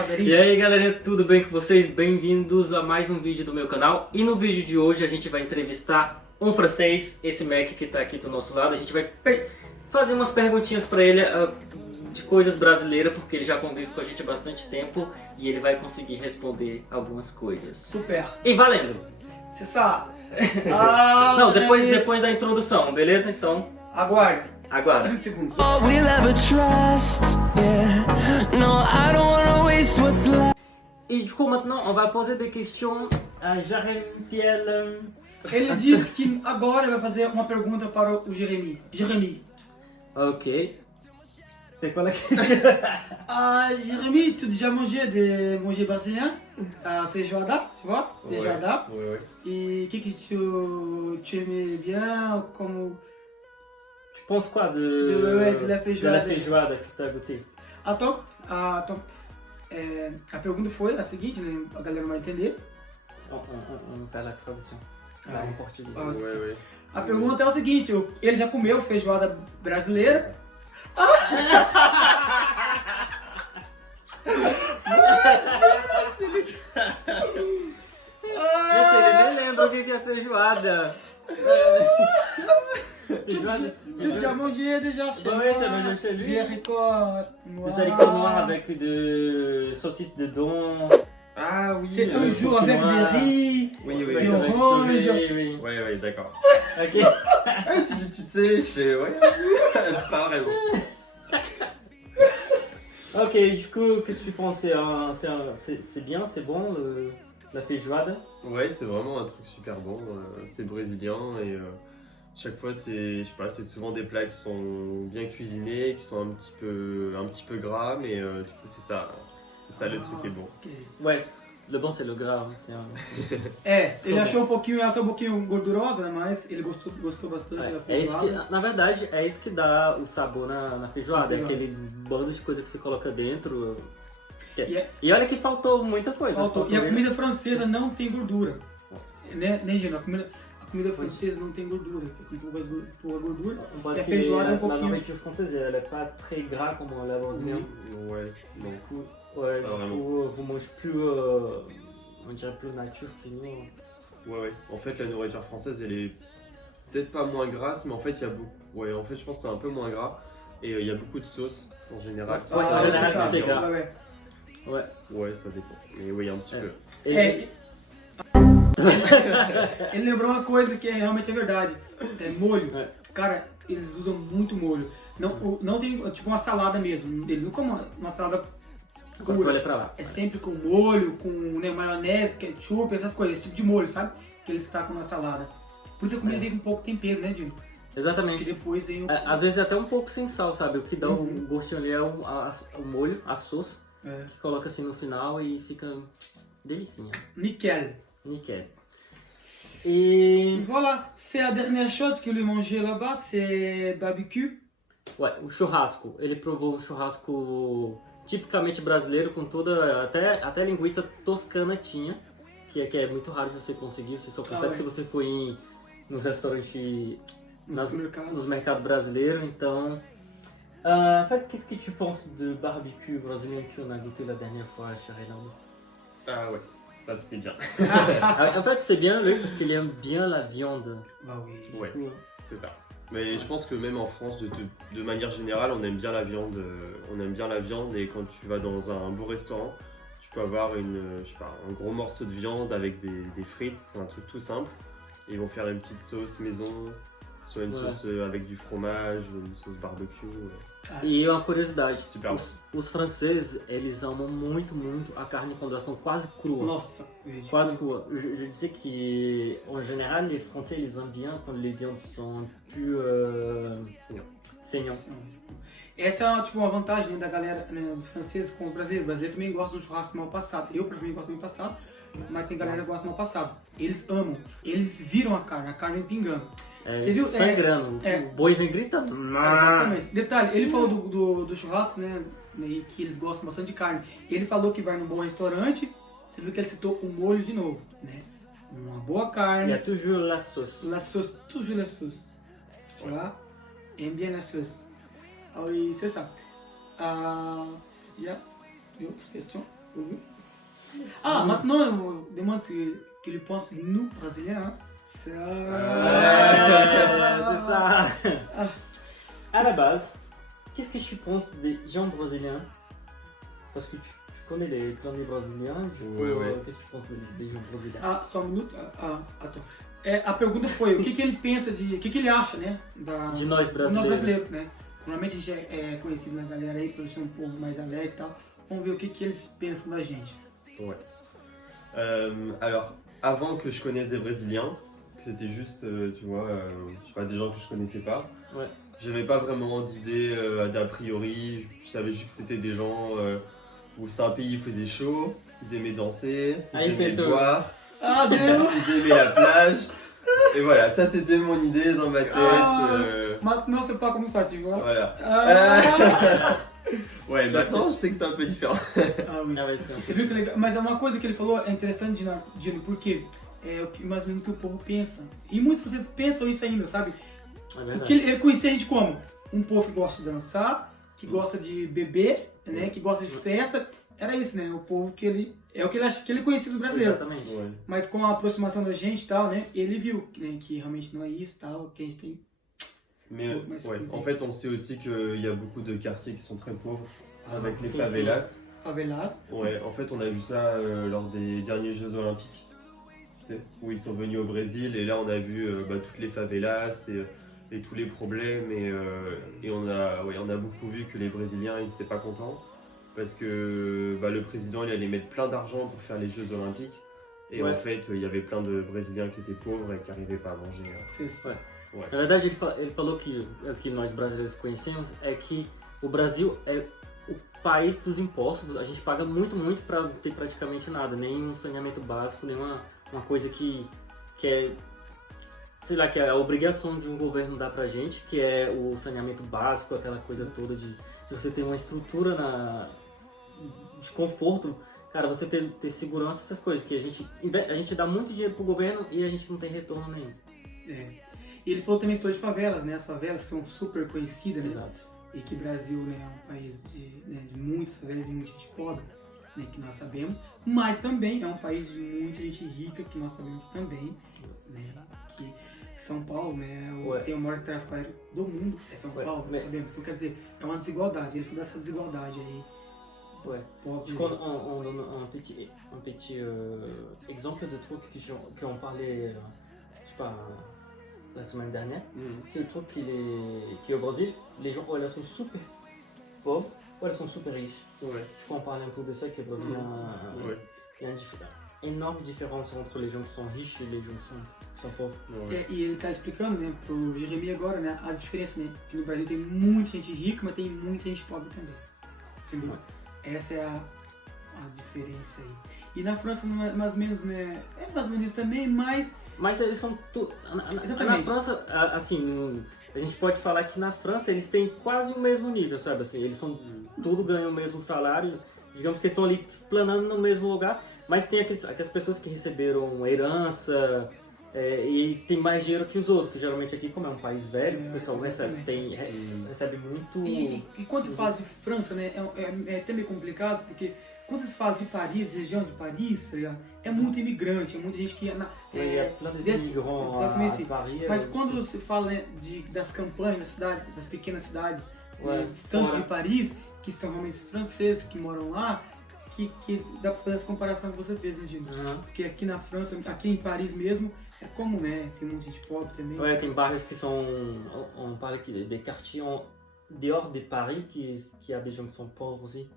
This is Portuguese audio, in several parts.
Saveirinho. E aí galera, tudo bem com vocês? Bem-vindos a mais um vídeo do meu canal. E no vídeo de hoje a gente vai entrevistar um francês, esse Mac que tá aqui do nosso lado. A gente vai fazer umas perguntinhas pra ele de coisas brasileiras, porque ele já convive com a gente há bastante tempo e ele vai conseguir responder algumas coisas. Super. E valendo! Você sabe. Não, depois da introdução, beleza? Então, Aguarde. agora. 30 segundos. All we'll ever trust, yeah. No, I don't wanna waste what's left. Et du coup maintenant on va poser des questions à Jérémy Piel. Ele disse que agora vai fazer uma pergunta para o Jérémy. Jérémy. Ok. C'est quoi la question? Jérémy, tu as déjà mangé des manger brésilien? Feijoada, tu vois? Feijoada. Ouais. Et qu'est-ce que tu aimais bien comme... Tu penses quoi de la feijoada. Que tu as goûté? Então, a pergunta foi a seguinte, né? A galera vai entender. On fait la traduction. Ah, En portugais. Ouais. A pergunta é o seguinte, ele já comeu feijoada brasileira? Gente, ele nem lembra o que é feijoada. Feijoada, J'ai déjà mangé déjà chez Bah moi. ouais, t'as mangé chez lui. Des haricots noirs. Des haricots noirs avec de saucisses dedans. Ah oui. C'est toujours avec des noirs. Oui, riz. oui, Et oui. orange. Oui. Ouais, d'accord. Ok. Ah, tu sais, je fais ouais. Pas vraiment. Ok, du coup, qu'est-ce que tu penses? C'est bien, c'est bon la feijoada? Ouais, c'est vraiment un truc super bon. C'est brésilien et chaque fois c'est souvent des plats qui sont bien cuisinés, qui sont un petit peu gras, mais du coup c'est ça le truc est bon. Ok. Ouais, le bon c'est le gras. Ele achou um pouquinho, ela achou um pouquinho gordurosa, né? Mas ele gostou bastante da É isso que, feijoada. na verdade, é isso que dá o sabor na feijoada, é Na feijoada. aquele bando de coisa que você coloca dentro. E E olha que faltou muita coisa. Faltou. E a mesmo. comida francesa não tem gordura. Né, Gino? A comida francesa não tem gordura. Tem pouca gordura. On voit Et la que feijoada un la poquinho. nourriture française, elle est pas très gras comme la brésilienne. Ouais, non. Du coup, ouais, Pas du vraiment. coup, vous mangez plus, on dirait plus nature que nous. Ouais. En fait, la nourriture française, elle est peut-être pas moins grasse, mais en fait, il y a beaucoup. Ouais, en fait, je pense que c'est un peu moins gras et il y a beaucoup de sauce en général. Ouais, en général, ça. c'est gras. Ouais. Ouais. Ouais, ça dépend. Mais oui, un petit Ouais. peu. Et, É, ele lembrou uma coisa que realmente é verdade. É molho. É. Cara, eles usam muito molho. Não tem tipo uma salada mesmo. Eles não comem uma salada Quando tu olha pra lá. É sempre com molho, com né, maionese, ketchup, essas coisas, esse tipo de molho, sabe? Que eles tacam na salada. Por isso a comida vem com um pouco de tempero, né, Dino? Porque Exatamente. depois vem o... É, às vezes até um pouco sem sal, sabe? O que dá um gostinho ali é o molho, a sauce, É. que coloca assim no final e fica delicinha. Nickel. Nickel. E... Voilà, c'est la dernière chose que lui manger là-bas, c'est barbecue. Ué, o churrasco. Ele provou um churrasco tipicamente brasileiro, com toda... Até linguiça toscana tinha, que é muito raro de você conseguir. Você só consegue ué. se você for nos restaurantes, Mercados. nos mercados brasileiros. Então... en fait, qu'est-ce que tu penses de barbecue brésilien qu'on a goûté la dernière fois chez Reynaldo? Ah ouais, ça c'était bien. En fait, c'est bien lui parce qu'il aime bien la viande. Bah oui. Ouais, c'est ça. Mais je pense que même en France, de manière générale, on aime bien la viande. Et quand tu vas dans un beau restaurant, tu peux avoir un gros morceau de viande avec des frites. C'est un truc tout simple. Et ils vont faire une petite sauce maison, soit une sauce avec du fromage, une sauce barbecue. E uma curiosidade, Super os franceses, eles amam muito a carne quando elas estão quase crua. Nossa, gente. Quase crua. Je disais que, en général, les Français, ils aiment bien quand les viandes sont plus saignantes. Essa é tipo, uma vantagem, né, da galera, né, dos franceses com o brasileiro. O brasileiro também gosta do churrasco mal passado. Eu, pra mim, gosto do mal passado, mas tem galera que gosta do mal passado. Eles amam, eles viram a carne vem pingando. Você viu? Sangrando. É. O boi vem gritando. Exatamente. Detalhe, ele falou do churrasco, né, e que eles gostam bastante de carne. Ele falou que vai num bom restaurante, você viu que ele citou o molho de novo, né? Uma boa Il y carne, a toujours la sauce. la sauce, toujours la sauce. Tu vois? Aime bien la sauce. Ah oui, c'est ça. Il y a une autre question. Ah, maintenant, je demande ce qu'il pense de nous, Brésiliens. Hein. C'est ça. À la base, qu'est-ce que tu penses des gens brésiliens? Parce que tu connais plein de Brasiliens, qu'est-ce que tu penses des gens brasileiros? Ah, só minuto. Tô. A pergunta foi o que ele pensa de. O que ele acha, né? De nós de brasileiros. nós brasileiros, né? Normalmente a gente é conhecido na galera aí por ser um povo mais alegre e tal. Vamos ver o que eles pensam da gente. Ouais. Alors, avant que je connaisse des Brésiliens, que c'était juste, tu vois, je sais pas, des gens que je connaissais pas, Ouais. j'avais pas vraiment d'idée d'a priori. Je savais juste que c'était des gens où c'est un pays où il faisait chaud, ils aimaient danser, ils aimaient boire, Ah, Deus! ils aimaient la plage. Et voilà, ça c'était mon idée dans ma tête. Maintenant, c'est pas comme ça, tu vois. Voilà. Ah, Ouais, maintenant je sais que c'est un peu différent. ah, oui. Ah ouais, c'est Você viu que legal? Mas uma coisa que ele falou é interessante, Dino, porque é o que mais ou menos que o povo pensa. E muitos de vocês pensam isso ainda, sabe? Porque ele conhecia a gente como? Um povo que gosta de dançar, que gosta de beber, né? Que gosta de festa. Era isso, né? O povo que ele... É o que ele acha que ele conhecia dos brasileiros. Exatamente. Ouais. Mas com a aproximação da gente e tal, né? Ele viu né, que realmente não é isso e tal, que a gente tem... Mais Ouais, c'est ouais, plaisir. en fait on sait aussi qu'il y a beaucoup de quartiers qui sont très pauvres avec les si, favelas. Favelas. Ouais, en fait, on a vu ça lors des derniers Jeux Olympiques, tu sais, où ils sont venus au Brésil et là on a vu toutes les favelas et tous les problèmes et on a beaucoup vu que les Brésiliens ils étaient pas contents parce que le président il allait mettre plein d'argent pour faire les Jeux Olympiques et Ouais. en fait il y avait plein de Brésiliens qui étaient pauvres et qui n'arrivaient pas à manger. Vocês- Na verdade, ele falou que o que nós brasileiros conhecemos é que o Brasil é o país dos impostos. A gente paga muito para ter praticamente nada, nem um saneamento básico, nem uma coisa que é, sei lá, que é a obrigação de um governo dar pra gente, que é o saneamento básico, aquela coisa toda de você ter uma estrutura de conforto. Cara, você ter segurança, essas coisas, que a gente dá muito dinheiro pro governo e a gente não tem retorno nenhum. É. E ele falou também a história de favelas, né? As favelas são super conhecidas, né? Exato. E que o Brasil né, é um país de muitas favelas, de muita gente pobre, né, que nós sabemos, mas também é um país de muita gente rica, que nós sabemos também, né? Que São Paulo né, tem o maior tráfego aéreo do mundo, é São Paulo, nós sabemos. Então quer dizer, é uma desigualdade, ele falou dessa desigualdade aí. Ouais. Pobre, Je crois un petit exemple de truc qu'on parlait, je sais pas, la semaine dernière. C'est le truc qui est au Brésil, les gens, ou elles sont super pauvres, ou elles sont super riches. Ouais. Je crois qu'on parlait un peu de ça, que le Brésil il y a une énorme différence entre les gens qui sont riches et les gens qui sont pauvres. Ouais. E ele está explicando né, pro Jeremy agora né, a diferença, né? Que no Brasil tem muita gente rica, mas tem muita gente pobre também. Entendeu? Essa é a diferença aí. E na França, mais ou menos, né? É mais ou menos isso também, mas... Mas eles são tudo. Na Exatamente. França, assim, a gente pode falar que na França eles têm quase o mesmo nível, sabe? Assim, eles são. Tudo ganham o mesmo salário. Digamos que estão ali planando no mesmo lugar, mas tem aquelas pessoas que receberam herança e tem mais dinheiro que os outros, que geralmente aqui, como é um país velho, o pessoal recebe muito. E quando se fala de França, né? É até meio complicado, porque quando se fala de Paris, região de Paris, tá ligado? É muito imigrante, é muita gente que... Exatamente. Mas quando você fala né, das campanhas das pequenas cidades distantes de Paris, que são realmente franceses que moram lá, que dá pra fazer essa comparação que você fez, né, Gino? Porque aqui na França, aqui em Paris mesmo, é comum, né? Tem muita gente pobre também. Ouais, tem bairros qui sont, on parle des quartiers dehors de Paris qui a des gens qui sont pauvres aussi.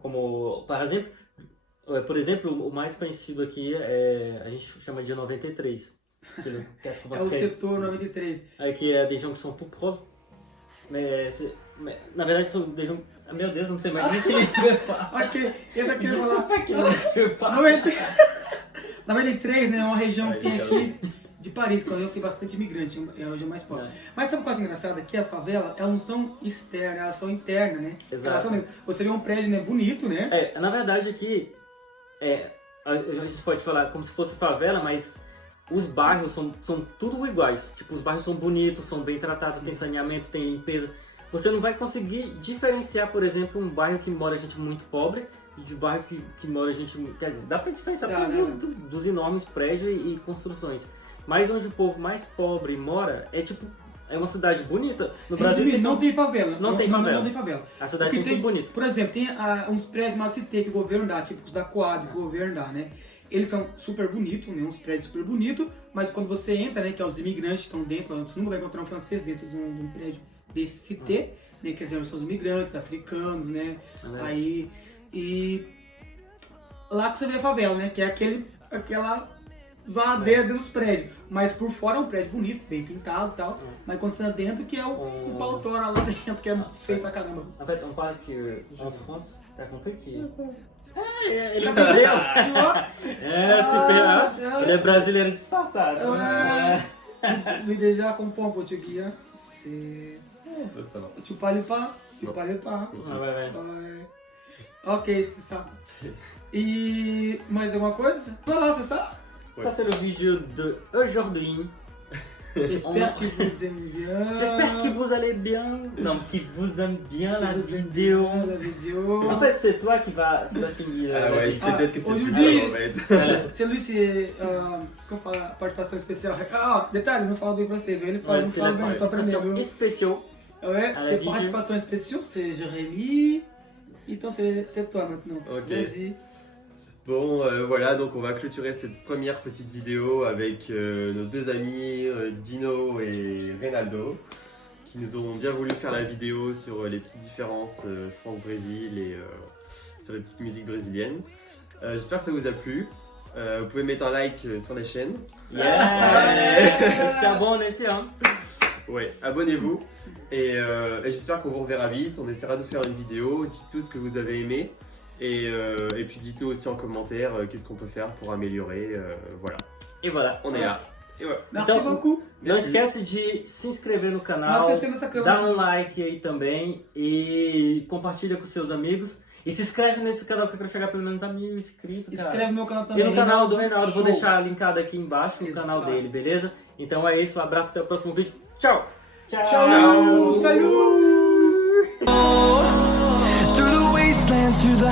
Como, por exemplo, o mais conhecido aqui a gente chama de 93. É o setor 93. Aqui é des gens qui sont plus pauvres, mais na verdade são des gens... Meu Deus, não sei mais nem o que eu falar. Ok, eu já queria falar. 93, né, é uma região que tem aqui de Paris, que é uma região que tem bastante imigrante, é a região mais pobre. Mas sabe o que eu acho engraçado? É que as favelas, elas não são externas, elas são internas, né? Exato. Você vê um prédio né, bonito, né? Na verdade aqui, a gente pode falar como se fosse favela, mas os bairros são tudo iguais. Tipo, os bairros são bonitos, são bem tratados, tem saneamento, tem limpeza. Você não vai conseguir diferenciar, por exemplo, um bairro que mora gente muito pobre de bairro que mora gente... Quer dizer, dá pra diferenciar Dá, dos enormes prédios e construções. Mas onde o povo mais pobre mora é tipo... É uma cidade bonita. No Brasil você não tem favela. Não tem favela. Não tem favela. A cidade é Porque muito bonita. Por exemplo, tem uns prédios mais citei que o governo dá, tipo os da Coab, que o governo dá, né? Eles são super bonitos, né? Uns prédios super bonitos, mas quando você entra, né, que é os imigrantes que estão dentro, você nunca vai encontrar um francês dentro de um prédio desse cité, né? Que são os imigrantes, africanos, né? Aí, e lá que você vê a favela, né? Que é aquela zoadeira dos prédios. Mas por fora é um prédio bonito, bem pintado e tal. Mas quando você tá dentro, que é o pau tora lá dentro, que é feio pra caramba. En fait, on parle que en France, t'as compris que... ele entendeu? Super. Ele é brasileiro disfarçado. Mais déjà comprends portugais. C'est... Ça va. Tu parles pas? Tu parles pas? Ouais. Ouais. Ok, c'est ça. E mais alguma coisa? Voilà, c'est ça. Ça c'est le vidéo de aujourd'hui. J'espère que vous aimez bien. J'espère que vous allez bien. Non, que vous aimez bien la vidéo. En fait, c'est toi qui va finir. Ah ouais, peut-être que c'est plus aujourd'hui, ça en fait. C'est lui, c'est. Como fala? Participação especial. Ah, detalhe, não falo bem pra vocês. Ele fala, não C'est fala la bem, só pra mim. participation spéciale. Ouais, à la c'est vidéo. participação especial, c'est Jérémy. Então c'est toi maintenant. Ok. Vas-y. Bon, voilà, donc on va clôturer cette première petite vidéo avec nos deux amis Dino et Reynaldo qui nous ont bien voulu faire la vidéo sur les petites différences France-Brésil et sur les petites musiques brésiliennes. J'espère que ça vous a plu. Vous pouvez mettre un like sur la chaîne. C'est abonné, hein. Ouais, abonnez-vous et j'espère qu'on vous reverra vite. On essaiera de faire une vidéo. Dites tout ce que vous avez aimé. Et puis dites-nous aussi en commentaire qu'est-ce qu'on peut faire pour améliorer. Voilà, E voilà. on est là. Et voilà. Merci Então, beaucoup. Não esquece de se inscrever no Não canal, esquecer nessa dá câmera. um like aí também e compartilha com seus amigos. E se inscreve nesse canal que eu quero chegar pelo menos a 1000 inscritos, cara. Inscreve no meu canal E também. no canal do Reinaldo, vou Show. deixar linkado aqui embaixo no canal Exato. dele, beleza? Então é isso, um abraço, até o próximo vídeo. Tchau! Tchau. Salut. Through the wastelands, through the